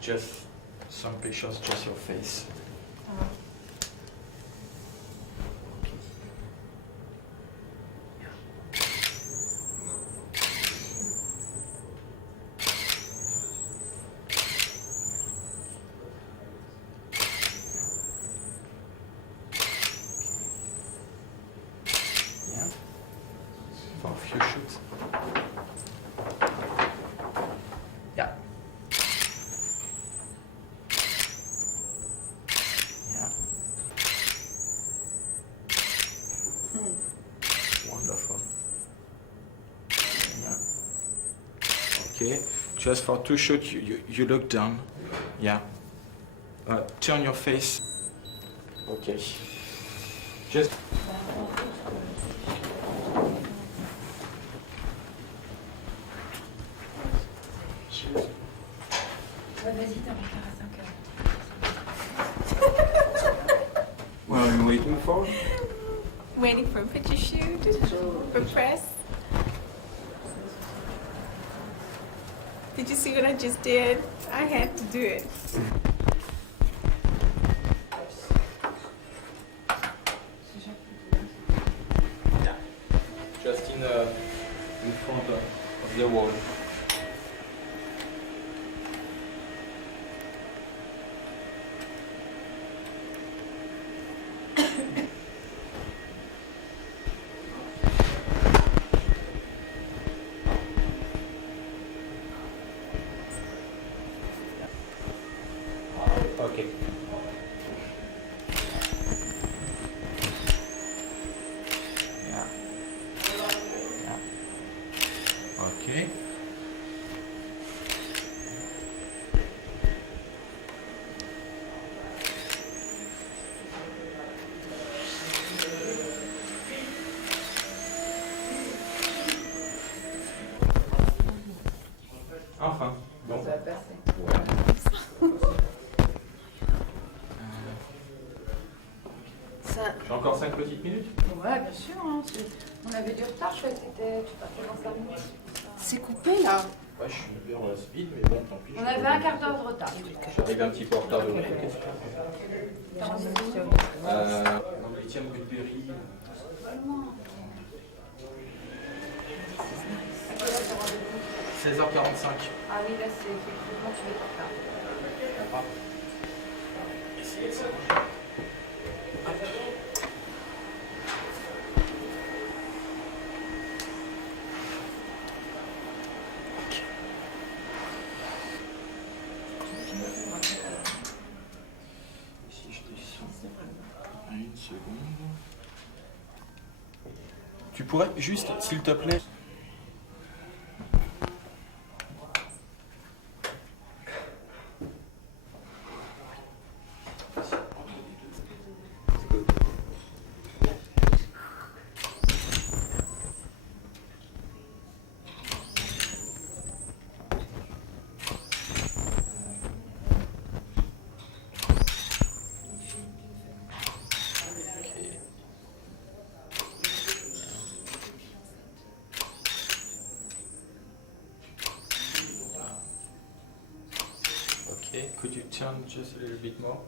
just some pictures, just your face. Yeah. For a few shoots. Yeah. Yeah. Wonderful. Yeah. Okay. Just for 2 shots, you look down. Yeah. Turn your face. Okay. Just. Vas-y, t'es en retard à 5 heures. What are you waiting for? Waiting for a picture shoot, for press. Did you see what I just did? I had to do it. Yeah. Just in front of the wall. Okay. Yeah. Yeah. Okay. Enfin, bon. Ça va passer. Ouais. J'ai encore 5 petites minutes. Ouais, bien sûr. Hein. On avait du retard, je croyais que tu partais dans 5 minutes. C'est coupé là. Ouais, je suis hyper speed, mais bon, tant pis. On avait un quart d'heure de retard. J'arrive un petit peu en retard de l'autre côté. 8e rue de Berry. 16h45. Ah oui, là, c'est effectivement, tu es en retard. Essayez de ça. Si je descends à 1 seconde. Tu pourrais juste, s'il te plaît. Okay, could you turn just a little bit more?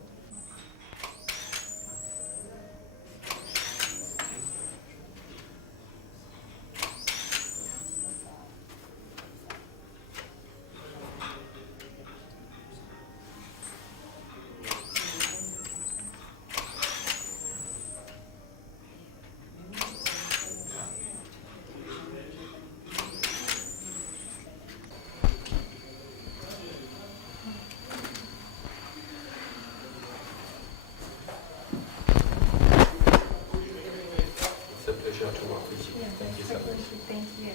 It's a pleasure to work with you. Thank you so much. Thank you.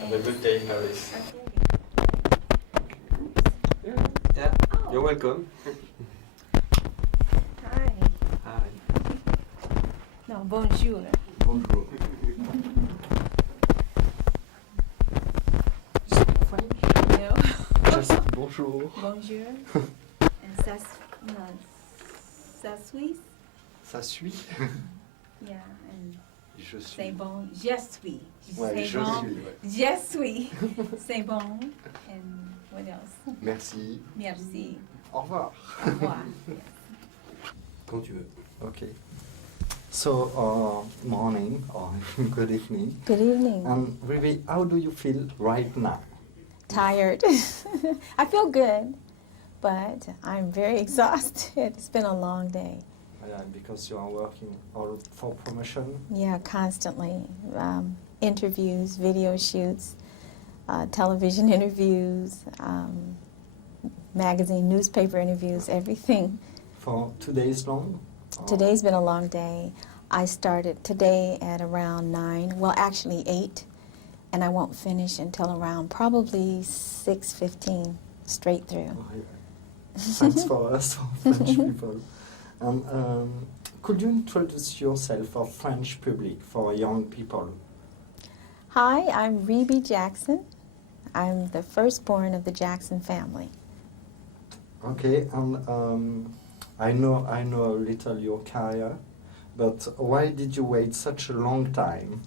Have a good day, Paris. Yeah, you're welcome. Hi. Hi. No, bonjour. Bonjour. No. Just bonjour. Bonjour. And ça suit? Ça suit. Yeah, and Je suis. c'est bon. Je suis. Ouais, C'est je bon. suis. Ouais. Je suis. C'est bon. And What else? Merci. Merci. Au revoir. Au revoir. Quand tu veux. Okay. So, morning or good evening. Good evening. Rebbie, how do you feel right now? Tired. I feel good, but I'm very exhausted. It's been a long day. Because you are working all for promotion. Yeah, constantly. Interviews, video shoots, television interviews, magazine, newspaper interviews, everything. For 2 days long? Today's been a long day. I started today at around 9, well actually 8, and I won't finish until around probably 6:15 straight through. Oh, yeah. Thanks for us, for French people. Could you introduce yourself for French public, for young people? Hi, I'm Rebbie Jackson. I'm the firstborn of the Jackson family. Okay, and I know a little your career, but why did you wait such a long time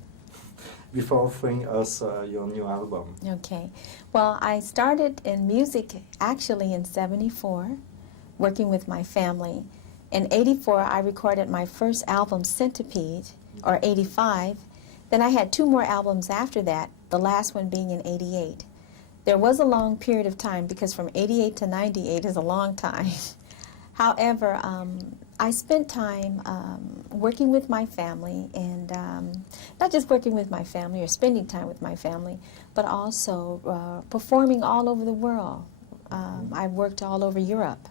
before offering us your new album? Okay, well, I started in music actually in '74, working with my family. In '84, I recorded my first album, Centipede, or '85. Then I had 2 more albums after that, the last one being in '88. There was a long period of time because from '88 to '98 is a long time. However, I spent time working with my family, and not just working with my family or spending time with my family, but also performing all over the world. I worked all over Europe.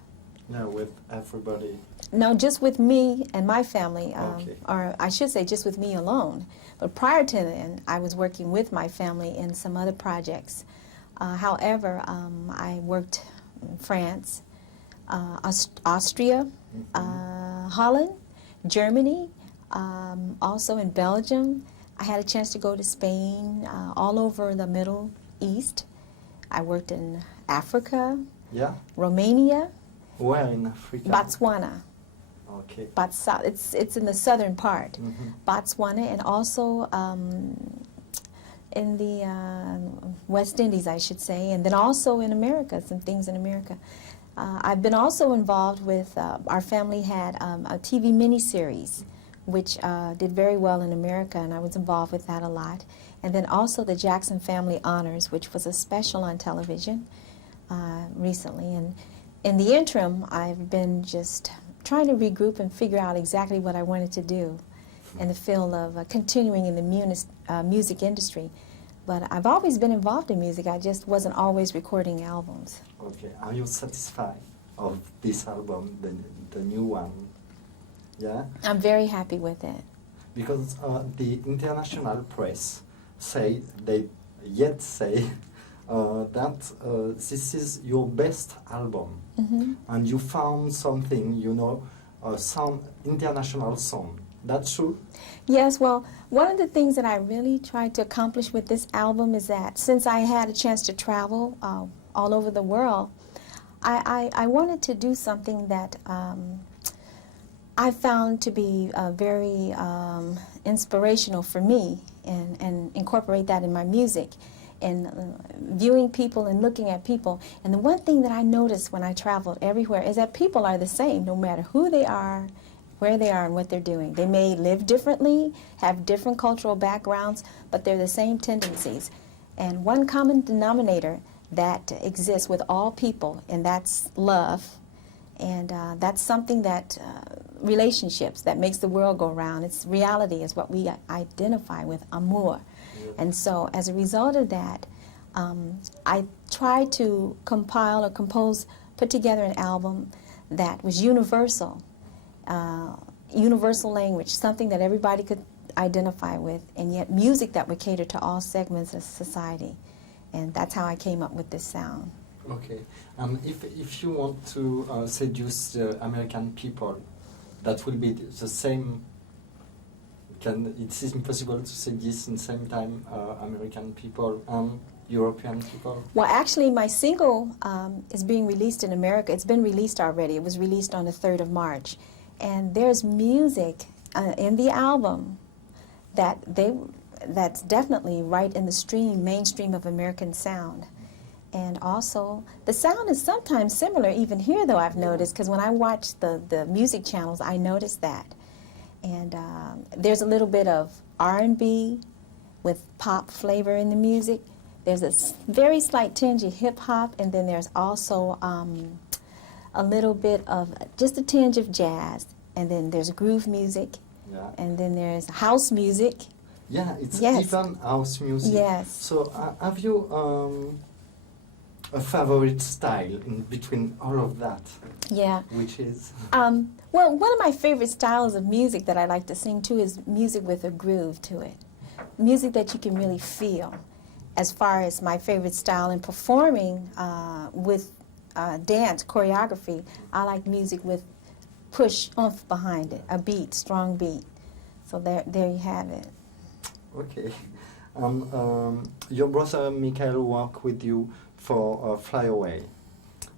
Yeah, with everybody. No, just with me and my family, Okay. or I should say just with me alone. But prior to then, I was working with my family in some other projects. However, I worked in France, Austria, Holland, Germany, also in Belgium. I had a chance to go to Spain, all over the Middle East. I worked in Africa, Yeah? Romania, Where in Africa? Botswana. Okay. It's in the southern part, Mhm. Botswana, and also in the West Indies, I should say, and then also in America, some things in America. I've been also involved with, our family had a TV miniseries, which did very well in America, and I was involved with that a lot. And then also the Jackson Family Honors, which was a special on television recently. And in the interim, I've been just trying to regroup and figure out exactly what I wanted to do in the field of continuing in the music industry. But I've always been involved in music. I just wasn't always recording albums. Okay. Are you satisfied of this album, the new one? Yeah? I'm very happy with it. Because the international press say that this is your best album, and you found something, some international song. That's true? Yes, well, one of the things that I really tried to accomplish with this album is that since I had a chance to travel all over the world, I wanted to do something that I found to be very inspirational for me, and incorporate that in my music, and viewing people and looking at people. And the one thing that I noticed when I traveled everywhere is that people are the same no matter who they are, where they are, and what they're doing. They may live differently, have different cultural backgrounds, but they're the same tendencies. And one common denominator that exists with all people, and that's love. And that's something that, relationships, that makes the world go round. It's reality is what we identify with, amour. Yeah. And so as a result of that, I tried to put together an album that was universal, universal language, something that everybody could identify with, and yet music that would cater to all segments of society. And that's how I came up with this sound. Okay. If you want to seduce the American people, that will be the same. It's impossible to seduce in the same time American people and European people? Well, actually, my single is being released in America. It's been released already. It was released on the 3rd of March. And there's music in the album that's definitely right in the mainstream of American sound. And also, the sound is sometimes similar, even here, though, I've noticed, because when I watch the music channels, I notice that. And there's a little bit of R&B with pop flavor in the music. There's a very slight tinge of hip-hop, and then there's also a little bit of just a tinge of jazz. And then there's groove music, and then there's house music. Yeah, it's Yes. even house music. Yes. So have you a favorite style in between all of that? Yeah. Which is? Well, one of my favorite styles of music that I like to sing too is music with a groove to it. Music that you can really feel. As far as my favorite style in performing with dance, choreography, I like music with push oomph behind it, a beat, strong beat. So there you have it. Okay. Your brother Michael worked with you for Fly Away.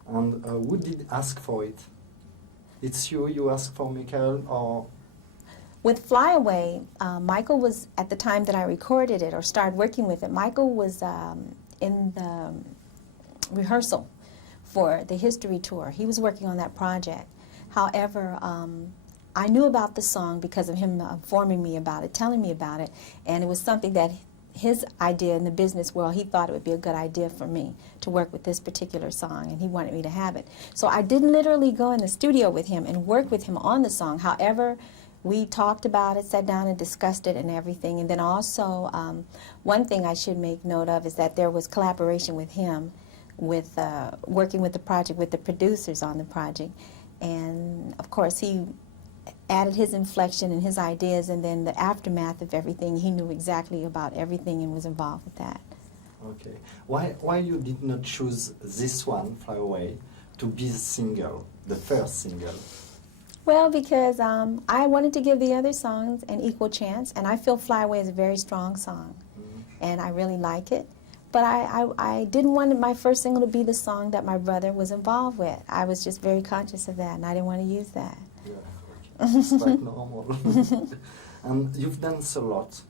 And who did ask for it? It's you asked for Michael, or? With Fly Away, Michael was, at the time that I recorded it or started working with it, Michael was in the rehearsal for the history tour. He was working on that project. However, I knew about the song because of him informing me about it, telling me about it, and it was something that his idea in the business world, he thought it would be a good idea for me to work with this particular song, and he wanted me to have it. So I didn't literally go in the studio with him and work with him on the song. However, we talked about it, sat down and discussed it and everything. And then also, one thing I should make note of is that there was collaboration with him, with working with the project, with the producers on the project. And of course, he added his inflection and his ideas, and then the aftermath of everything, he knew exactly about everything and was involved with that. Okay. Why you did not choose this one, Fly Away, to be the single, the first single? Well, because I wanted to give the other songs an equal chance, and I feel Fly Away is a very strong song, and I really like it. But I didn't want my first single to be the song that my brother was involved with. I was just very conscious of that, and I didn't want to use that. Yeah, okay. It's quite normal. And you've danced a lot,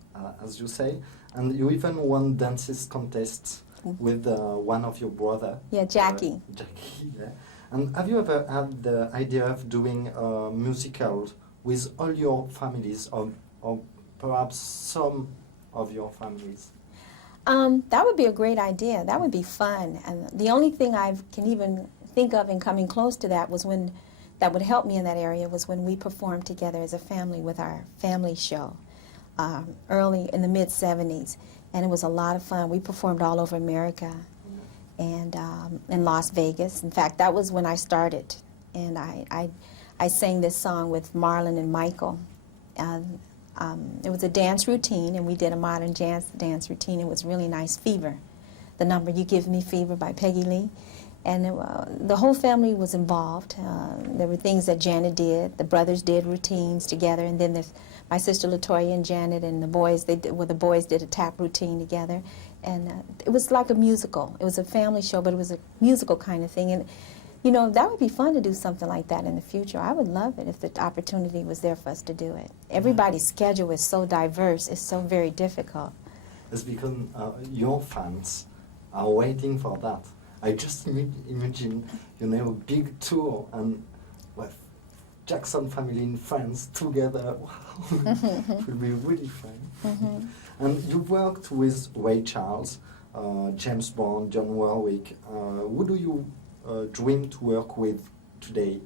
as you say, and you even won dances contests with one of your brother. Yeah, Jackie. Jackie, yeah. And have you ever had the idea of doing a musical with all your families, or perhaps some of your families? That would be a great idea. That would be fun. And the only thing I can even think of in coming close to that was when, that would help me in that area, was when we performed together as a family with our family show early in the mid-'70s. And it was a lot of fun. We performed all over America and in Las Vegas. In fact, that was when I started. And I sang this song with Marlon and Michael. It was a dance routine, and we did a modern jazz dance routine. It was really nice. Fever, the number You Give Me Fever by Peggy Lee. And the whole family was involved. There were things that Janet did. The brothers did routines together, and then my sister LaToya and Janet and the boys, the boys did a tap routine together. And it was like a musical. It was a family show, but it was a musical kind of thing. And you know, that would be fun to do something like that in the future. I would love it if the opportunity was there for us to do it. Everybody's schedule is so diverse. It's so very difficult. It's because your fans are waiting for that. I just imagine, you know, a big tour and with Jackson family in France together. Wow, it will be really fun. And you worked with Ray Charles, James Bond, John Warwick. Who do you dream to work with today?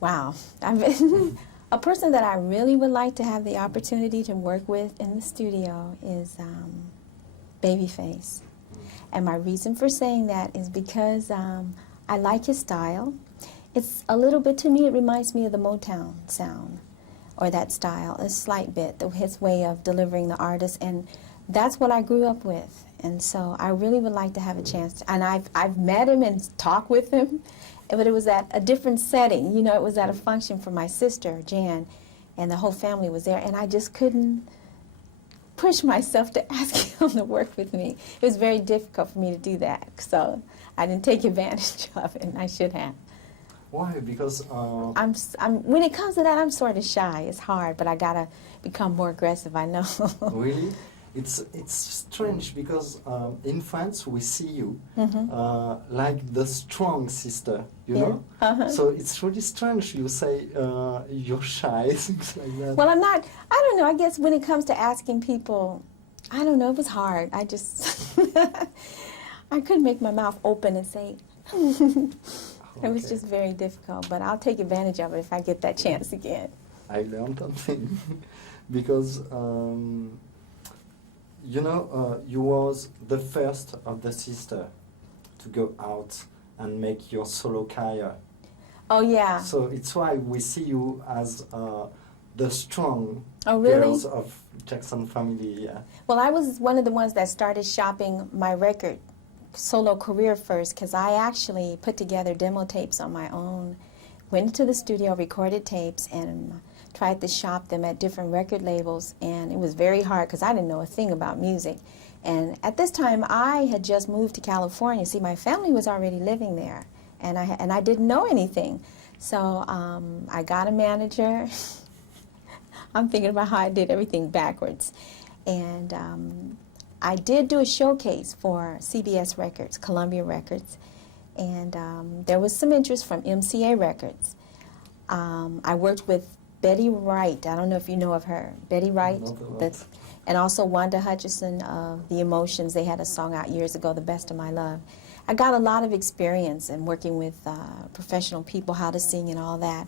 Wow. A person that I really would like to have the opportunity to work with in the studio is Babyface. And my reason for saying that is because I like his style. It's a little bit, to me, it reminds me of the Motown sound, or that style, a slight bit, his way of delivering the artist, and that's what I grew up with. And so I really would like to have a chance to, and I've met him and talked with him, but it was at a different setting. You know, it was at a function for my sister, Jan, and the whole family was there, and I just couldn't push myself to ask him to work with me. It was very difficult for me to do that, so I didn't take advantage of it, and I should have. Why? Because when it comes to that, I'm sort of shy. It's hard, but I gotta become more aggressive. I know. Really? it's strange because in France we see you Mm-hmm. like the strong sister, you Yeah. know. So it's really strange. You say you're shy, things like that. Well, I'm not, I don't know, I guess when it comes to asking people, I don't know, it was hard. I just, I couldn't make my mouth open and say, it was Okay. just very difficult, but I'll take advantage of it if I get that chance again. I learned something because you know you was the first of the sister to go out and make your solo career. Oh, yeah. So it's why we see you as the strong Oh, really? girls of Jackson family. Yeah. Well, I was one of the ones that started shopping my record solo career first because I actually put together demo tapes on my own, went into the studio, recorded tapes, and tried to shop them at different record labels. And it was very hard because I didn't know a thing about music. And at this time, I had just moved to California. See, my family was already living there, and I didn't know anything. So I got a manager. I'm thinking about how I did everything backwards. And I did do a showcase for CBS Records, Columbia Records, and there was some interest from MCA Records. I worked with Betty Wright. I don't know if you know of her. Betty Wright, and also Wanda Hutchison of The Emotions. They had a song out years ago, The Best of My Love. I got a lot of experience in working with professional people, how to sing and all that.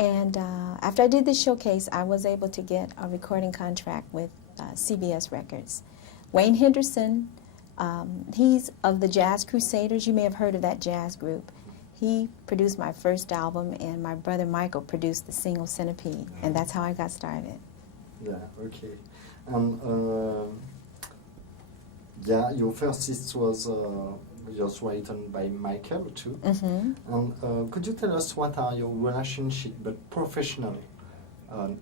And after I did this showcase, I was able to get a recording contract with CBS Records. Wayne Henderson, he's of the Jazz Crusaders. You may have heard of that jazz group. He produced my first album, and my brother Michael produced the single Centipede, and that's how I got started. Yeah, okay. And yeah, your first hit was written by Michael too. Mm-hmm. And could you tell us what are your relationship, but professional,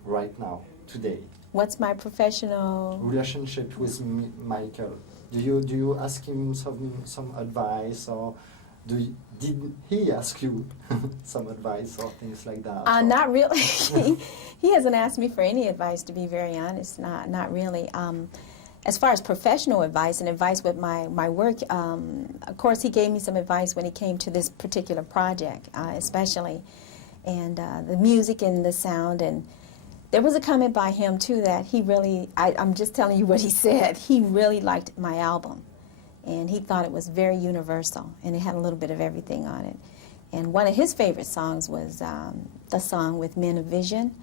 right now, today? What's my professional... Relationship with Michael? Do you ask him some advice, or did he ask you some advice or things like that? Not really. He hasn't asked me for any advice, to be very honest. Not really. As far as professional advice and advice with my work, of course, he gave me some advice when it came to this particular project, especially, and the music and the sound. And there was a comment by him, too, that he really, I'm just telling you what he said, he really liked my album. And he thought it was very universal, and it had a little bit of everything on it. And one of his favorite songs was the song with Men of Vision,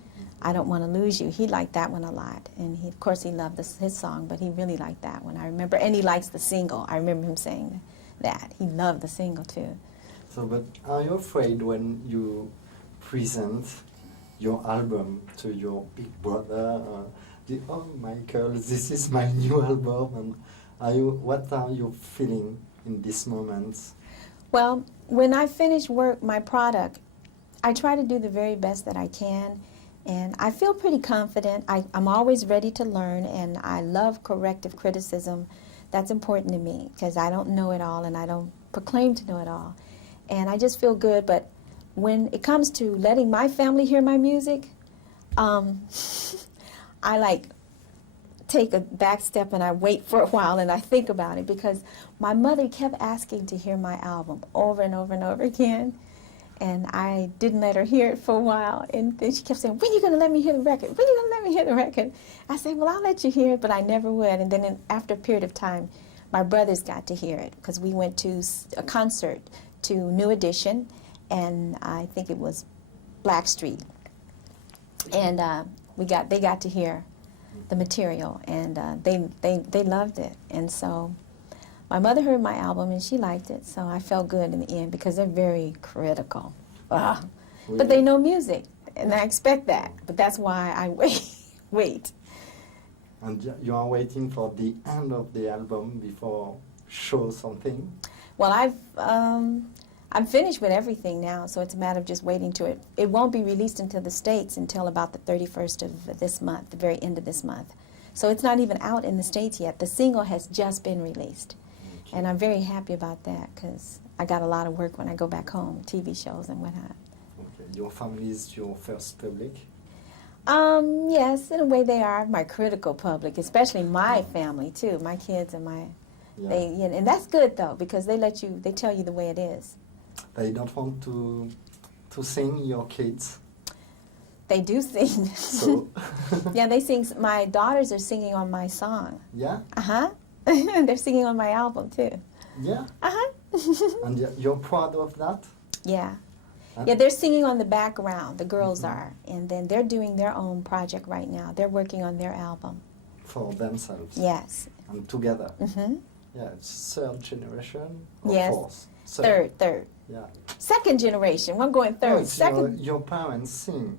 I Don't Want to Lose You. He liked that one a lot. And he, of course, he loved his song, but he really liked that one. I remember, and he likes the single. I remember him saying that. He loved the single, too. So, but are you afraid when you present your album to your big brother? Oh, Michael, this is my new album. And what are you feeling in this moment? Well, when I finish my product, I try to do the very best that I can. And I feel pretty confident. I'm always ready to learn, and I love corrective criticism. That's important to me because I don't know it all, and I don't proclaim to know it all. And I just feel good. But when it comes to letting my family hear my music, I take a back step and I wait for a while and I think about it, because my mother kept asking to hear my album over and over and over again. And I didn't let her hear it for a while. And then she kept saying, when are you going to let me hear the record? When are you going to let me hear the record? I said, well, I'll let you hear it, but I never would. And then after a period of time, my brothers got to hear it, because we went to a concert to New Edition, and I think it was Blackstreet. And they got to hear the material, and they loved it. And so my mother heard my album, and she liked it, so I felt good in the end, because they're very critical. But they know music, and I expect that. But that's why I wait. And you are waiting for the end of the album before show something? Well, I'm finished with everything now, so it's a matter of just waiting to it. It won't be released into the States until about the 31st of this month, the very end of this month. So it's not even out in the States yet. The single has just been released. Okay. And I'm very happy about that, because I got a lot of work when I go back home, TV shows and whatnot. Okay. Your family is your first public? Yes, in a way they are my critical public, especially my family too, my kids and my, and that's good though because they tell you the way it is. They don't want to sing, your kids? They do sing. So Yeah, they sing. My daughters are singing on my song. yeah, They're singing on my album too. yeah, Uh-huh. and you're proud of that? Yeah. Huh? Yeah, they're singing on the background, the girls are, and then they're doing their own project right now. They're working on their album. For themselves? Yes. And together? Mm-hmm. Yeah, it's third generation or Yes. fourth? Third. Yeah. Second generation. I'm going Oh, third. it's Second. your parents sing.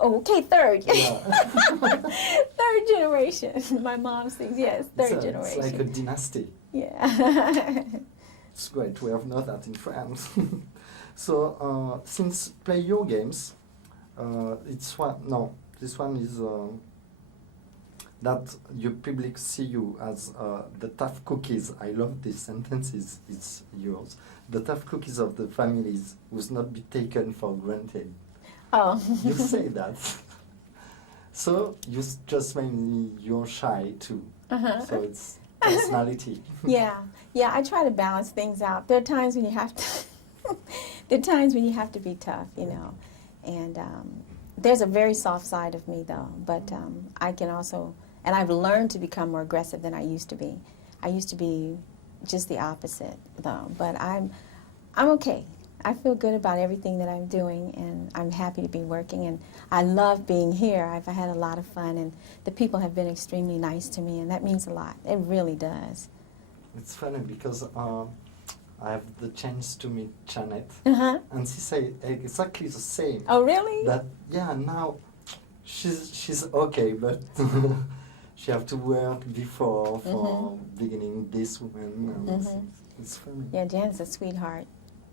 Oh, okay, third. Yeah. Third generation. My mom sings, yes, third generation. It's like a dynasty. Yeah. It's great. We have not that in France. So, since play your games, this one is that your public see you as the tough cookies. I love this sentence. It's yours. The tough cookies of the families must not be taken for granted. Oh. You say that. So just mainly you're shy too. Uh-huh. So it's personality. Yeah. I try to balance things out. There are times when you have to. There are times when you have to be tough, and there's a very soft side of me though. But I can also, and I've learned to become more aggressive than I used to be. I used to be just the opposite though. But I'm okay. I feel good about everything that I'm doing, and I'm happy to be working, and I love being here. I've had a lot of fun, and the people have been extremely nice to me, and that means a lot. It really does. It's funny because I have the chance to meet Janet, Uh-huh. and she say exactly the same. Oh, really? That now she's okay, but she have to work before for beginning this one. And it's funny. Yeah, Janet's a sweetheart.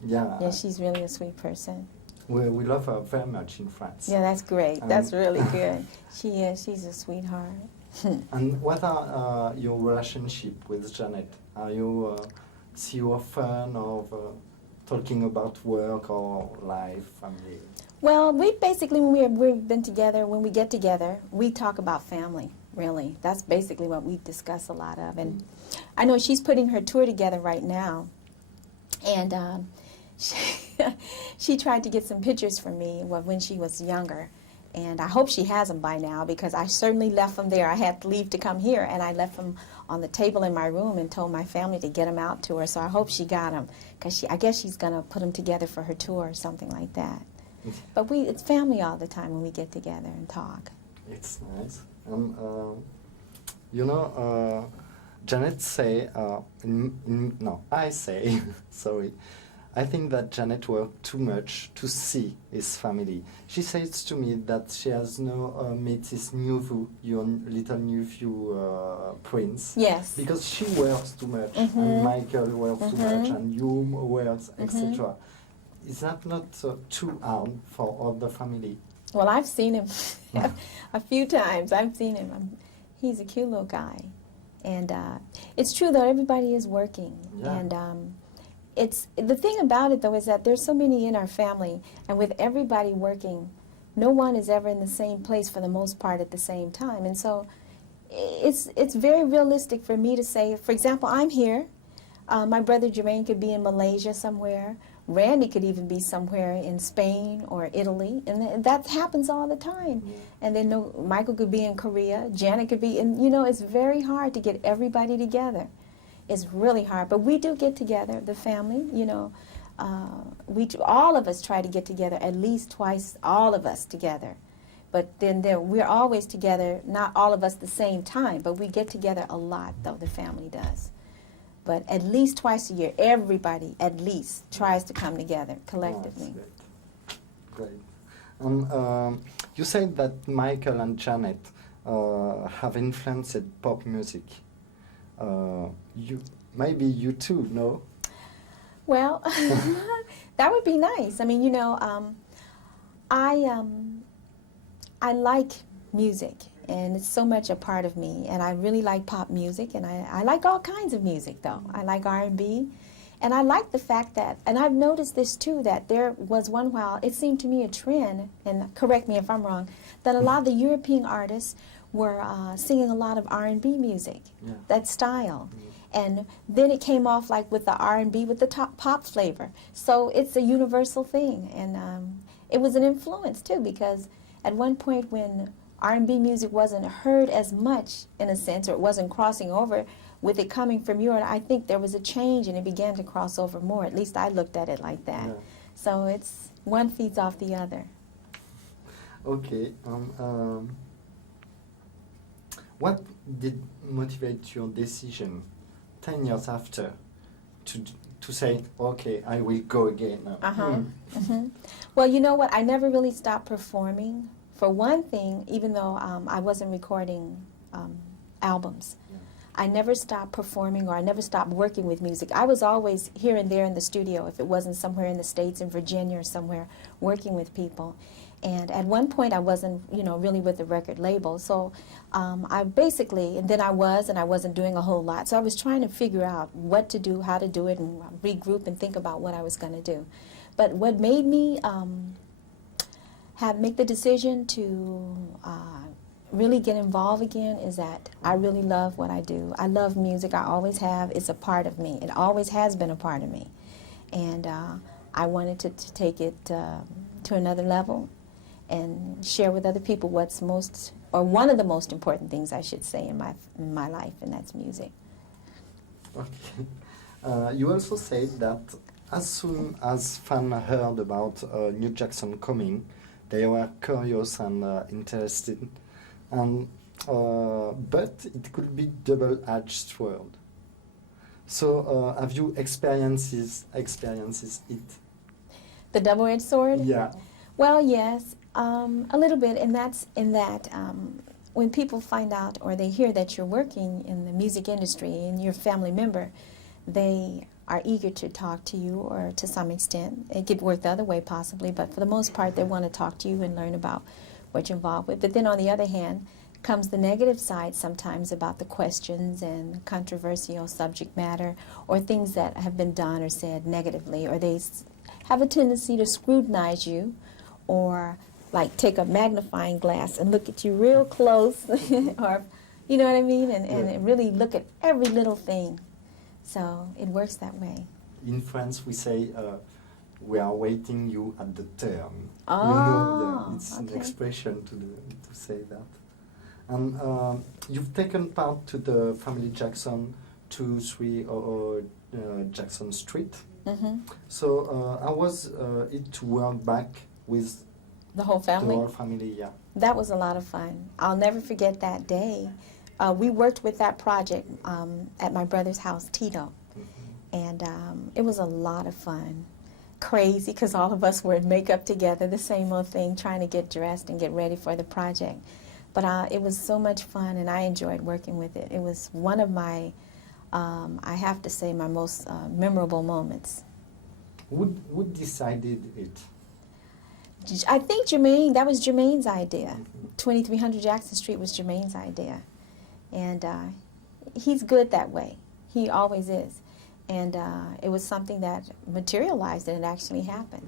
Yeah. Yeah, she's really a sweet person. We love her very much in France. Yeah, that's great. That's really good. She is. She's a sweetheart. And what are your relationship with Janet? Are you see you often of talking about work or life, family? Well, we basically, when we've been together, when we get together, we talk about family, really. That's basically what we discuss a lot of. And I know she's putting her tour together right now. And she tried to get some pictures for me when she was younger. And I hope she has them by now because I certainly left them there. I had to leave to come here, and I left them on the table in my room and told my family to get them out to her. So I hope she got them because I guess she's going to put them together for her tour or something like that. But it's family all the time when we get together and talk. It's nice. Janet say, I say, sorry, I think that Janet worked too much to see his family. She says to me that she has no met his nephew, your little nephew Prince. Yes. Because she works too much, and Michael works too much, and you works, etc. Is that not too hard for all the family? Well, I've seen him a few times. I've seen him. He's a cute little guy. And it's true, though, everybody is working. Yeah. And it's the thing about it, though, is that there's so many in our family, and with everybody working, no one is ever in the same place for the most part at the same time. And so it's very realistic for me to say, for example, I'm here. My brother Jermaine could be in Malaysia somewhere. Randy could even be somewhere in Spain or Italy, and that happens all the time. And then Michael could be in Korea, Janet could be in, it's very hard to get everybody together. It's really hard, but we do get together, the family, all of us try to get together at least twice, all of us together. But then we're always together, not all of us the same time, but we get together a lot, though, the family does. But at least twice a year, everybody at least tries to come together collectively. Oh, great. You said that Michael and Janet have influenced pop music. Maybe you too, no? Well, that would be nice. I mean, I like music. And it's so much a part of me, and I really like pop music, and I like all kinds of music, though. I like R&B, And I like the fact that, and I've noticed this too, that there was one while, it seemed to me a trend, and correct me if I'm wrong, that a lot of the European artists were singing a lot of R&B music, that style. And then it came off like with the R&B with the pop flavor. So it's a universal thing. And it was an influence too, because at one point when R&B music wasn't heard as much, in a sense, or it wasn't crossing over, with it coming from Europe, I think there was a change and it began to cross over more. At least I looked at it like that. So it's one feeds off the other. Okay. What did motivate your decision 10 years after to say, okay, I will go again now? Well, you know what? I never really stopped performing. For one thing, even though I wasn't recording albums, I never stopped performing, or I never stopped working with music. I was always here and there in the studio, if it wasn't somewhere in the States, in Virginia or somewhere, working with people. And at one point I wasn't, really with the record label. So I basically, and then I wasn't doing a whole lot. So I was trying to figure out what to do, how to do it, and regroup and think about what I was going to do. But what made me make the decision to really get involved again is that I really love what I do. I love music. I always have. It's a part of me. It always has been a part of me. And I wanted to take it to another level and share with other people what's one of the most important things, I should say, in my life, and that's music. Okay. You also said that as soon as fans heard about New Jackson coming, they were curious and interested. But it could be double-edged sword. So have you experienced it? The double-edged sword? Yeah. Well, yes, a little bit, and that's in that when people find out or they hear that you're working in the music industry and you're a family member, they are eager to talk to you, or to some extent. It could work the other way possibly, but for the most part they want to talk to you and learn about what you're involved with. But then on the other hand comes the negative side sometimes about the questions and controversial subject matter, or things that have been done or said negatively, or they have a tendency to scrutinize you, or like take a magnifying glass and look at you real close, or you know what I mean, and really look at every little thing. So it works that way. In France we say, we are waiting you at the turn. Oh, it's an expression to say that. And you've taken part to the family Jackson 2300 Jackson Street. So how was it to work back with the whole family? The whole family, yeah. That was a lot of fun. I'll never forget that day. We worked with that project at my brother's house, Tito, and it was a lot of fun. Crazy, because all of us were in makeup together, the same old thing, trying to get dressed and get ready for the project. But it was so much fun, and I enjoyed working with it. It was one of my, I have to say, my most memorable moments. Who decided it? I think Jermaine, that was Jermaine's idea. 2300 Jackson Street was Jermaine's idea. And he's good that way. He always is. And it was something that materialized, and it actually happened.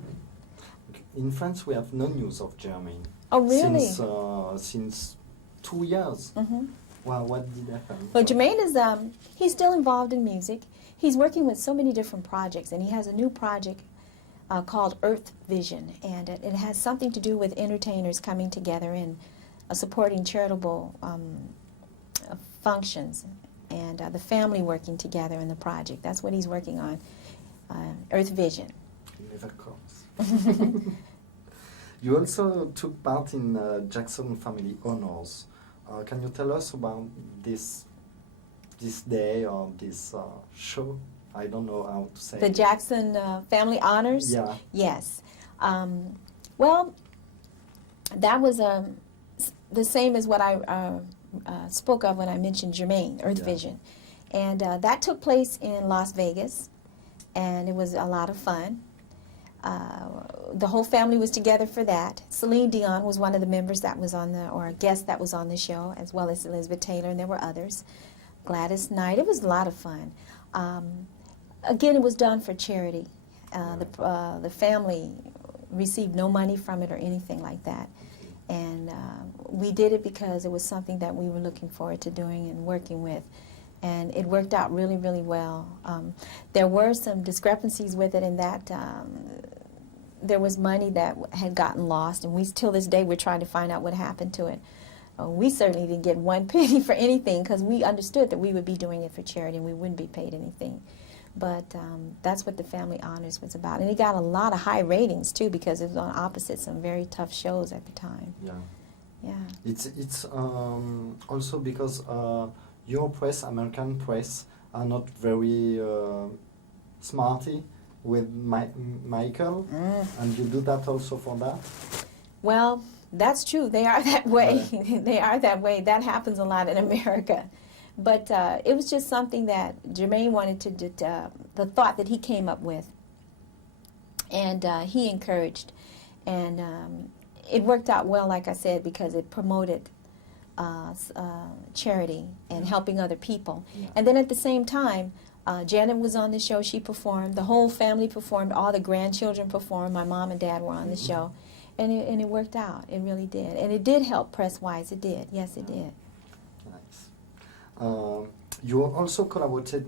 In France, we have no news of Jermaine. Oh, really? Since 2 years. Wow, what did happen? Well, Jermaine is, he's still involved in music. He's working with so many different projects, and he has a new project called Earth Vision, and it has something to do with entertainers coming together and supporting charitable functions, and the family working together in the project. That's what he's working on, Earth Vision. Never comes. You also took part in Jackson Family Honors. Can you tell us about this day or this show? I don't know how to say the it. Jackson Family Honors? Yeah. Yes. Well, that was the same as what I spoke of when I mentioned Jermaine, Earth Vision. And that took place in Las Vegas, and it was a lot of fun. The whole family was together for that. Celine Dion was one of the members that was on or a guest that was on the show, as well as Elizabeth Taylor, and there were others. Gladys Knight. It was a lot of fun. again, it was done for charity. The family received no money from it or anything like that. And we did it because it was something that we were looking forward to doing and working with. And it worked out really, really well. There were some discrepancies with it in that there was money that had gotten lost, and till this day we're trying to find out what happened to it. We certainly didn't get one penny for anything because we understood that we would be doing it for charity and we wouldn't be paid anything. But that's what the Family Honors was about. And it got a lot of high ratings, too, because it was on opposite some very tough shows at the time. Yeah. Yeah. It's also because your press, American press, are not very smarty with Michael, and you do that also for that? Well, that's true. They are that way. They are that way. That happens a lot in America. But it was just something that Jermaine wanted to, the thought that he came up with, and he encouraged. And it worked out well, like I said, because it promoted charity and helping other people. Yeah. And then at the same time, Janet was on the show. She performed. The whole family performed. All the grandchildren performed. My mom and dad were on the show. And it worked out. It really did. And it did help press-wise. It did. Yes, it did. Nice. You also collaborated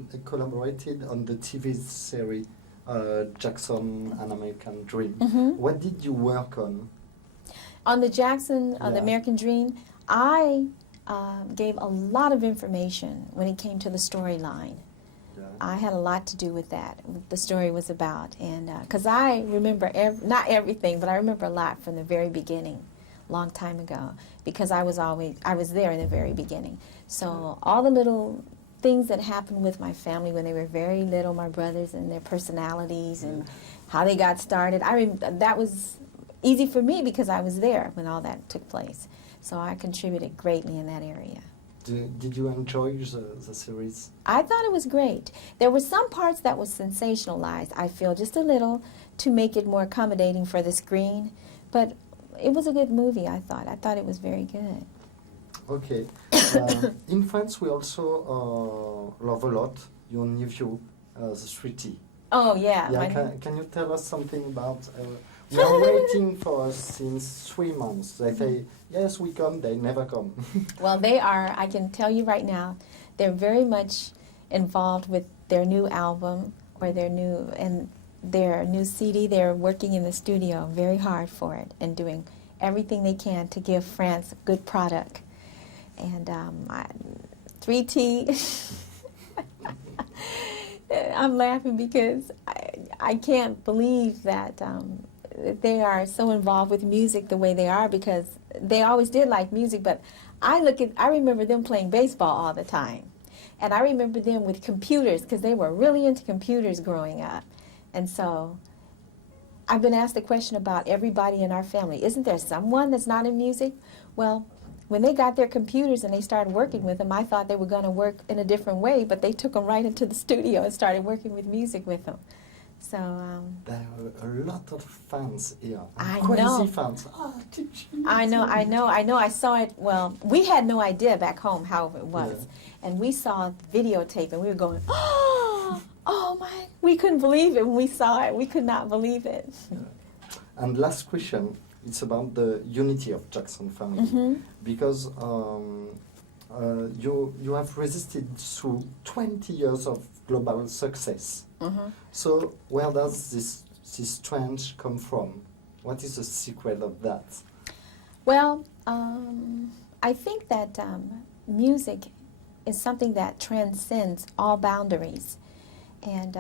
on the TV series Jackson, An American Dream. What did you work on? On the Jackson, the American Dream, I gave a lot of information when it came to the storyline. I had a lot to do with that, what the story was about. And because I remember, not everything, but I remember a lot from the very beginning, long time ago, because I was there in the very beginning. So all the little things that happened with my family when they were very little, my brothers and their personalities and how they got started, that was easy for me because I was there when all that took place. So I contributed greatly in that area. Did you enjoy the series? I thought it was great. There were some parts that was sensationalized, I feel, just a little, to make it more accommodating for the screen. But it was a good movie, I thought. I thought it was very good. Okay. In France, we also love a lot your nephew, the Sweetie. Oh, yeah. Can you tell us something about... we are waiting for us since 3 months. They say, yes, we come, they never come. Well, they are, I can tell you right now, they're very much involved with their new album or their new CD. They're working in the studio very hard for it and doing everything they can to give France a good product. And 3T, I'm laughing because I can't believe that they are so involved with music the way they are, because they always did like music, but I remember them playing baseball all the time. And I remember them with computers, because they were really into computers growing up. And so I've been asked the question about everybody in our family. Isn't there someone that's not in music? Well, when they got their computers and they started working with them, I thought they were going to work in a different way, but they took them right into the studio and started working with music with them. So there are a lot of fans here. I crazy know. Fans. I know. I saw it. Well, we had no idea back home how it was, and we saw videotape, and we were going, oh my! We couldn't believe it when we saw it. We could not believe it. And last question, it's about the unity of Jackson family, because you have resisted through 20 years of global success. So where does this strength come from? What is the secret of that? Well, I think that music is something that transcends all boundaries. And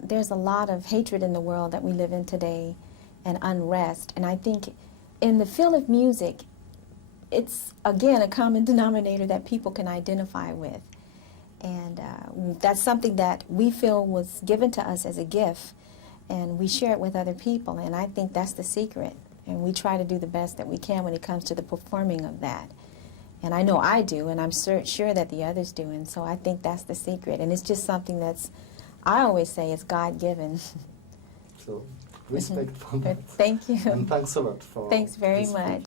there's a lot of hatred in the world that we live in today, and unrest. And I think in the field of music, it's, again, a common denominator that people can identify with. And that's something that we feel was given to us as a gift, and we share it with other people. And I think that's the secret. And we try to do the best that we can when it comes to the performing of that. And I know I do, and I'm sure that the others do. And so I think that's the secret. And it's just something that's, I always say, it's God-given. So, respect for that. Thank you. And thanks a lot for Thanks very this much.